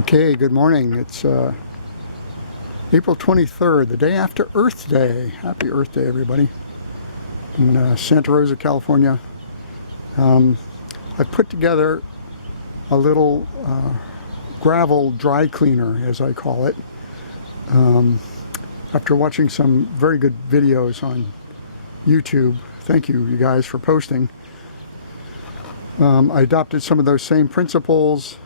Okay, good morning. It's April 23rd, the day after Earth Day. Happy Earth Day, everybody. In Santa Rosa, California. I put together a little gravel dry cleaner, as I call it, after watching some very good videos on YouTube. Thank you guys for posting. I adopted some of those same principles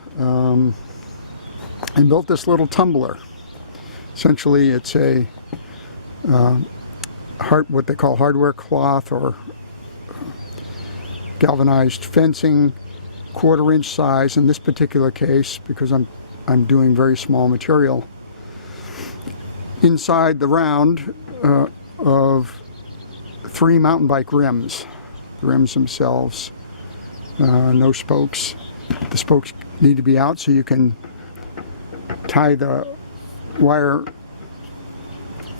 and built this little tumbler. Essentially, it's a what they call hardware cloth or galvanized fencing, 1/4 inch size in this particular case, because I'm doing very small material. Inside the round of 3 mountain bike rims. The rims themselves, no spokes. The spokes need to be out so you can tie the wire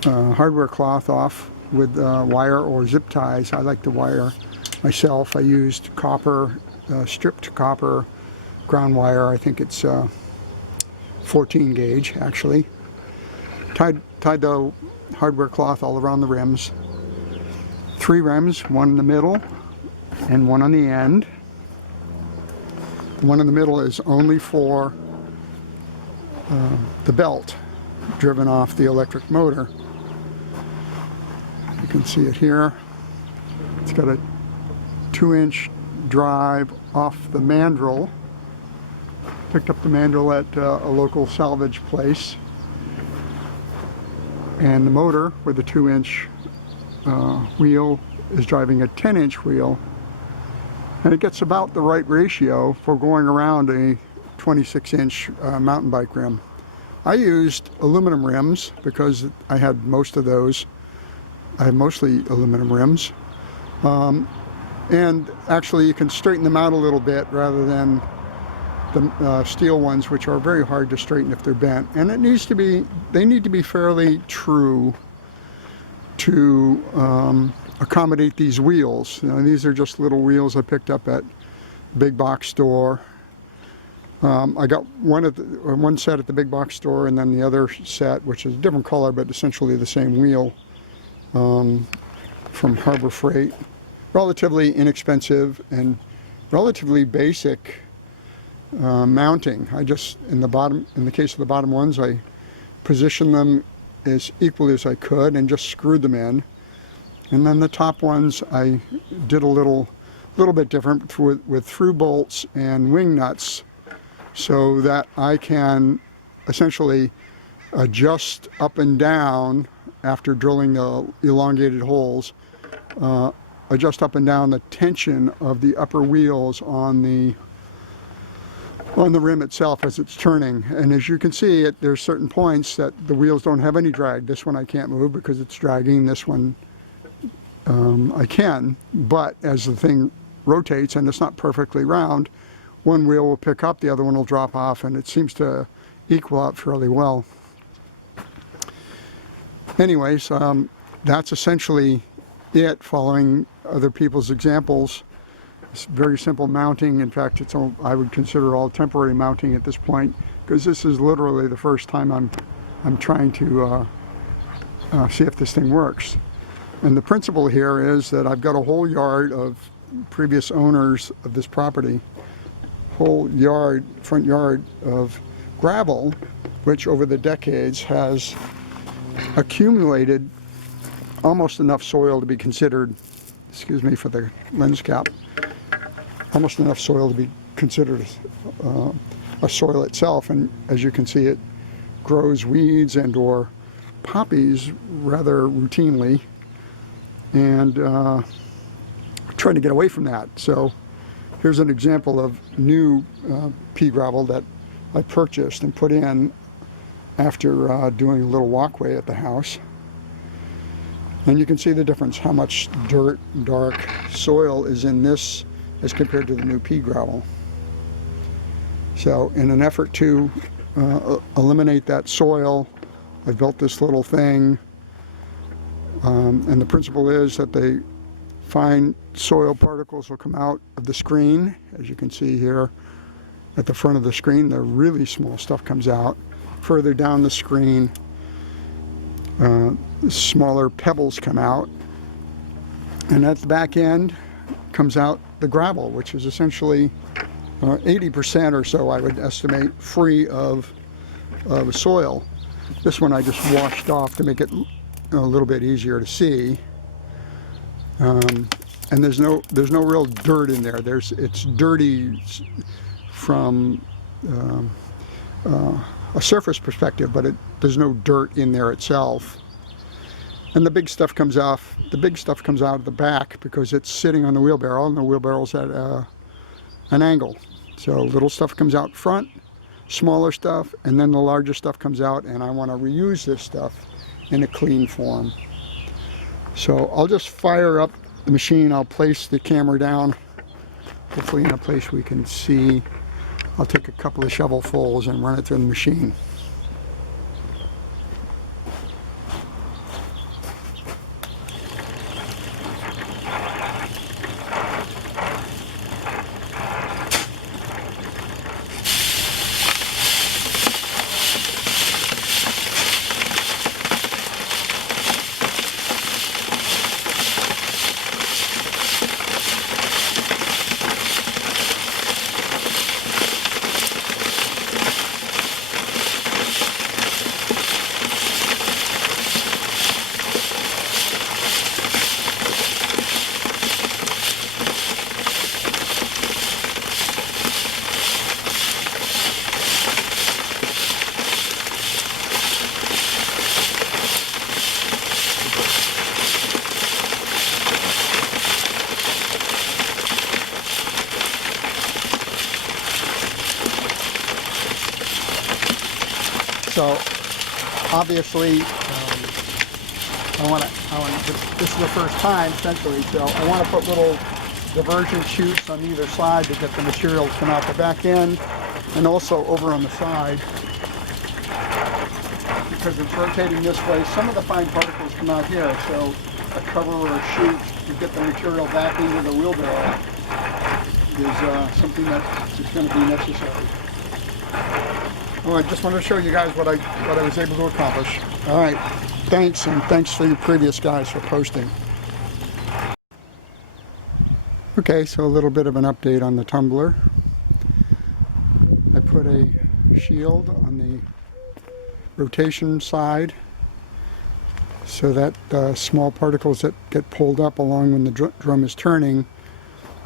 hardware cloth off with wire or zip ties. I like the wire myself. I used copper, stripped copper ground wire. I think it's 14 gauge actually. Tied the hardware cloth all around the rims. 3 rims, one in the middle and one on the end. The one in the middle is only for the belt driven off the electric motor. You can see it here. It's got a 2-inch drive off the mandrel. Picked up the mandrel at a local salvage place. And the motor with the 2-inch wheel is driving a 10-inch wheel. And it gets about the right ratio for going around a 26-inch mountain bike rim. I used aluminum rims because I had most of those. I have mostly aluminum rims. And actually you can straighten them out a little bit rather than the steel ones, which are very hard to straighten if they're bent. And they need to be fairly true to accommodate these wheels. You know, these are just little wheels I picked up at a big box store. I got one set at the big box store, and then the other set, which is a different color but essentially the same wheel, from Harbor Freight. Relatively inexpensive and relatively basic mounting. I just, in the case of the bottom ones, I positioned them as equally as I could and just screwed them in. And then the top ones I did a little bit different with through bolts and wing nuts, so that I can essentially adjust up and down after drilling the elongated holes, adjust up and down the tension of the upper wheels on the rim itself as it's turning. And as you can see, there's certain points that the wheels don't have any drag. This one I can't move because it's dragging. This one I can, but as the thing rotates and it's not perfectly round, one wheel will pick up, the other one will drop off, and it seems to equal out fairly well. Anyways, that's essentially it, following other people's examples. It's very simple mounting. In fact, I would consider all temporary mounting at this point, because this is literally the first time I'm trying to see if this thing works. And the principle here is that I've got a whole yard of previous owners of this property, whole yard, front yard of gravel, which over the decades has accumulated almost enough soil to be considered, excuse me for the lens cap, almost enough soil to be considered a soil itself. And as you can see, it grows weeds and or poppies rather routinely, and trying to get away from that. So here's an example of new pea gravel that I purchased and put in after doing a little walkway at the house. And you can see the difference, how much dirt, dark soil is in this as compared to the new pea gravel. So in an effort to eliminate that soil, I built this little thing. And the principle is that the fine soil particles will come out of the screen, as you can see here, at the front of the screen, the really small stuff comes out. Further down the screen, smaller pebbles come out. And at the back end comes out the gravel, which is essentially 80% or so, I would estimate, free of soil. This one I just washed off to make it a little bit easier to see. And there's no real dirt in there. It's dirty from a surface perspective, but there's no dirt in there itself. And the big stuff comes off. The big stuff comes out of the back because it's sitting on the wheelbarrow, and the wheelbarrow's at an angle. So little stuff comes out front, smaller stuff, and then the larger stuff comes out, and I want to reuse this stuff in a clean form. So I'll just fire up the machine. I'll place the camera down, hopefully in a place we can see. I'll take a couple of shovelfuls and run it through the machine. So obviously, this is the first time essentially, so I want to put little diversion chutes on either side to get the material to come out the back end, and also over on the side, because it's rotating this way. Some of the fine particles come out here, so a cover or a chute to get the material back into the wheelbarrow is something that is going to be necessary. Well, I just wanted to show you guys what I was able to accomplish. All right, thanks, and thanks for your previous guys for posting. Okay, so a little bit of an update on the tumbler. I put a shield on the rotation side so that small particles that get pulled up along when the drum is turning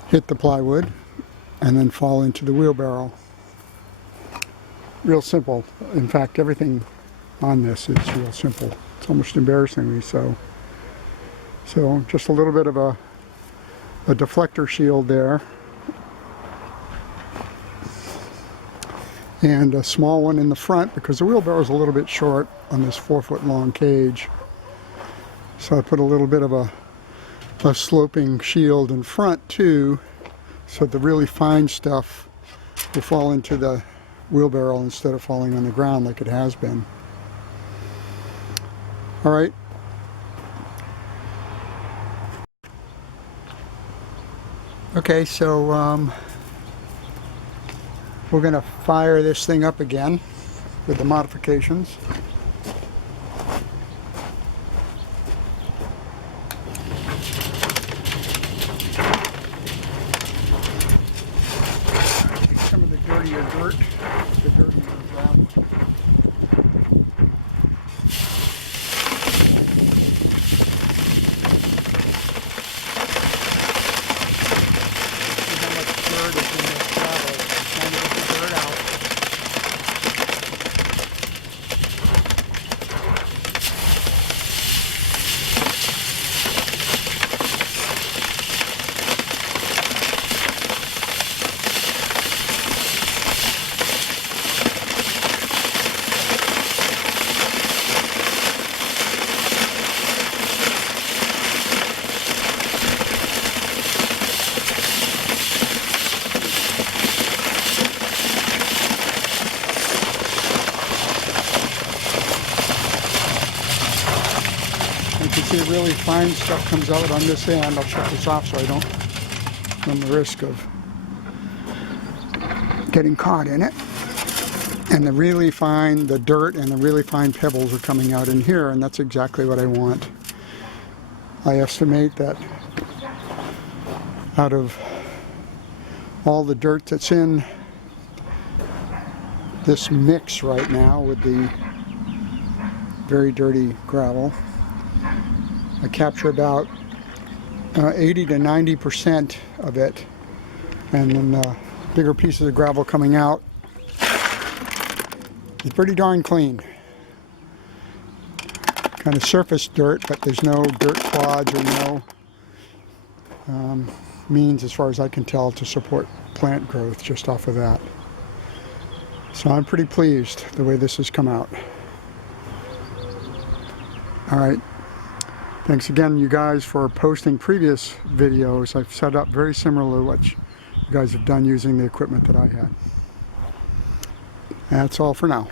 hit the plywood and then fall into the wheelbarrow. Real simple. In fact, everything on this is real simple. It's almost embarrassingly so. So just a little bit of a deflector shield there, and a small one in the front because the wheelbarrow is a little bit short on this 4-foot long cage. So I put a little bit of a sloping shield in front too, so the really fine stuff will fall into the wheelbarrow instead of falling on the ground like it has been. All right. Okay, so we're going to fire this thing up again with the modifications. Some of the dirtier dirt, the dirtier gravel. You can see really fine stuff comes out on this end. I'll shut this off so I don't run the risk of getting caught in it. And the dirt and the really fine pebbles are coming out in here, and that's exactly what I want. I estimate that out of all the dirt that's in this mix right now with the very dirty gravel, I capture about 80 to 90% of it, and then the bigger pieces of gravel coming out is pretty darn clean. Kind of surface dirt, but there's no dirt clods or no means, as far as I can tell, to support plant growth just off of that. So I'm pretty pleased the way this has come out. All right. Thanks again, you guys, for posting previous videos. I've set up very similar to what you guys have done using the equipment that I had. That's all for now.